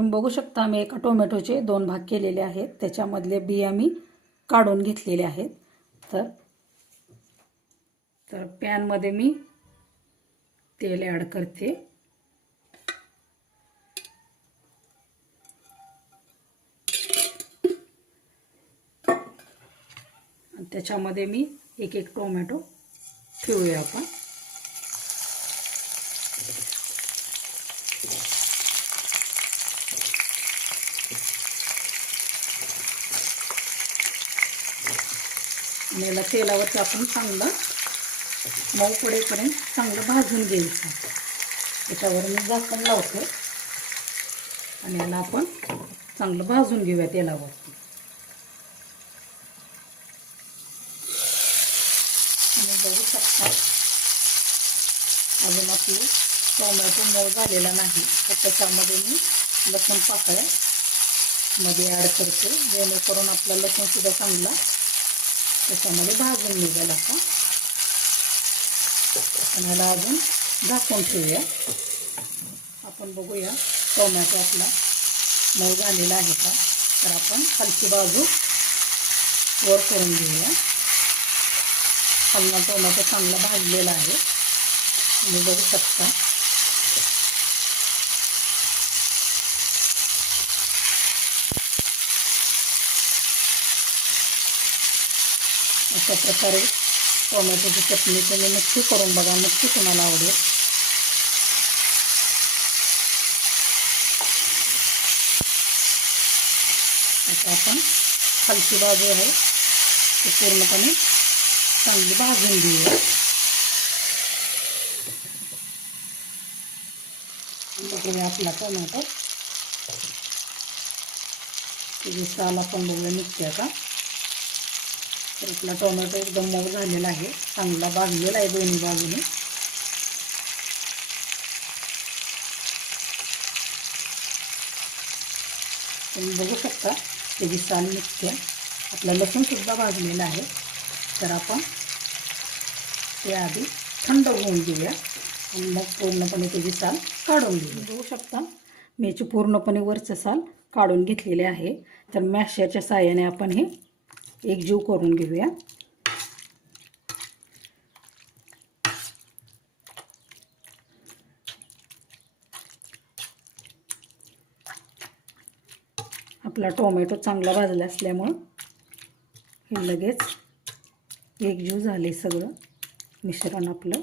तुम्ही बघू शकता मी एका टोमॅटोचे 2 भाग केलेले आहेत. त्याच्यामधले बिया मी काढून घेतलेले आहेत. तर पॅनमध्ये मी तेल ॲड करते. आणि त्याच्यामध्ये मी एक टोमॅटो ठेवूया आपण. आणि याला तेलावरती आपण चांगलं मऊ पडेपर्यंत चांगलं भाजून घ्यायचं. त्याच्यावर मी झाकण लावते आणि याला आपण चांगलं भाजून घेऊया तेलावरती. आणि बघू शकता अजून आपली टोमॅटो मऊ झालेला नाही, तर त्याच्यामध्ये मी लसूण पाकळ्या मध्ये ॲड करते, जेणेकरून आपला लसूण सुद्धा चांगला त्याच्यामध्ये भाजून निघेल असा. आणि याला अजून झाकून ठेवूया. आपण बघूया टोमॅटो आपला मऊ झालेला आहे का. तर आपण खालची बाजू वर करून घेऊया. खालना टोमॅटो चांगला भाजलेला आहे, तुम्ही बघू शकता. अशा प्रकारे टोमॅटोची चटणी तुम्ही नक्की करून बघा, नक्की तुम्हाला आवडेल. आता आपण खालची बाजू आहे ती पूर्णपणे चांगली भाजून घेऊया. बघूया आपला टोमॅटो त्याची साल आपण बघूया निघते का. तर आपला टोमॅटो एकदम मऊ झालेला आहे, चांगला भाजलेला आहे दोन्ही बाजूने. तुम्ही बघू शकता त्याची साल निघते. आपला लसूण सुद्धा भाजलेला आहे. तर आपण ते आधी थंड होऊन घेऊया आणि मग पूर्णपणे त्याची साल काढून घेऊया. बघू शकता मी याची पूर्णपणे वरचं साल काढून घेतलेले आहे. तर मॅशरच्या साहाय्याने आपण हे एकजीव करून घेऊया. आपला टोमॅटो चांगला भाजला असल्यामुळं हे लगेच एकजीव झाले सगळं मिश्रण आपलं.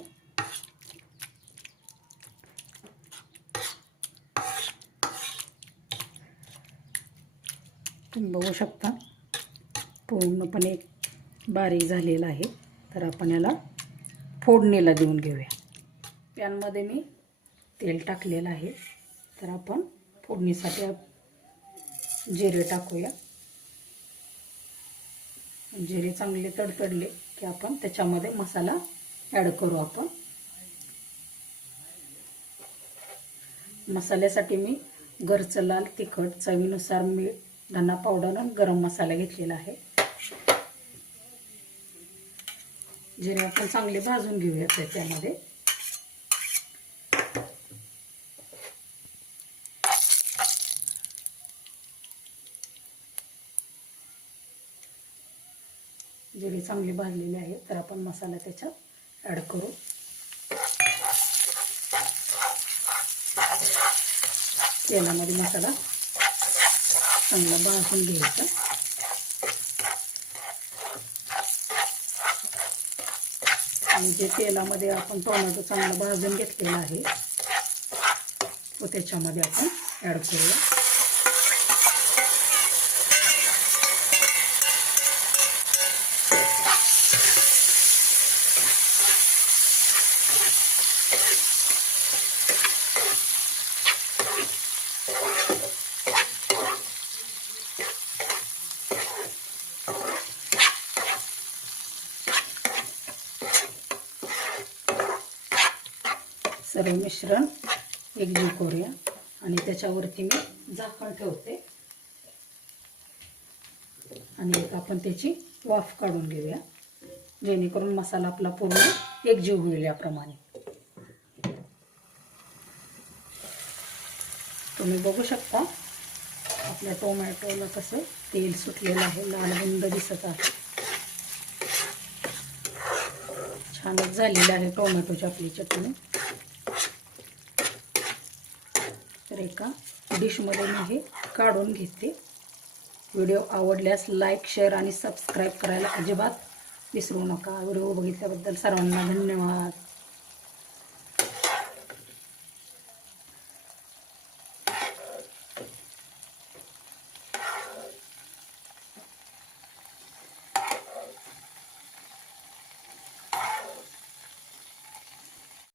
तुम्ही बघू शकता पूर्णपणे बारीक झालेला आहे. तर आपण याला फोडणीला देऊन घेऊया. पॅनमध्ये मी तेल टाकलेलं आहे. तर आपण फोडणीसाठी जिरे टाकूया. जिरे चांगले तडतडले की आपण त्याच्यामध्ये मसाला ॲड करू. आपण मसाल्यासाठी मी घरचं लाल तिखट, चवीनुसार मीठ, धना पावडर आणि गरम मसाला घेतलेला आहे. जिरे आपण चांगले भाजून घेऊया त्याच्यामध्ये. जिरे चांगले भाजलेले आहेत. तर आपण मसाला त्याच्यात ॲड करू. तेलामध्ये मसाला चांगला भाजून घ्यायचा. आणि जे तेलामध्ये आपण टोमॅटो चांगला भाजून घेतलेला आहे तो त्याच्यामध्ये आपण ॲड करूया. सर्व मिश्रण एकजीव करूया आणि त्याच्यावरती मी झाकण ठेवते आणि आपण त्याची वाफ काढून घेऊया, जेणेकरून मसाला आपला पूर्ण एकजीव होईल. याप्रमाणे तुम्ही बघू शकता आपल्या टोमॅटोला कसं तेल सुटलेलं आहे, लाल बुंद दिसत आहे. छानच झालेली आहे टोमॅटोची आपली चटणी. तर एका डिशमध्ये मी हे काढून घेते. व्हिडिओ आवडल्यास लाईक, शेअर आणि सबस्क्राईब करायला अजिबात विसरू नका. व्हिडिओ बघितल्याबद्दल सर्वांना धन्यवाद.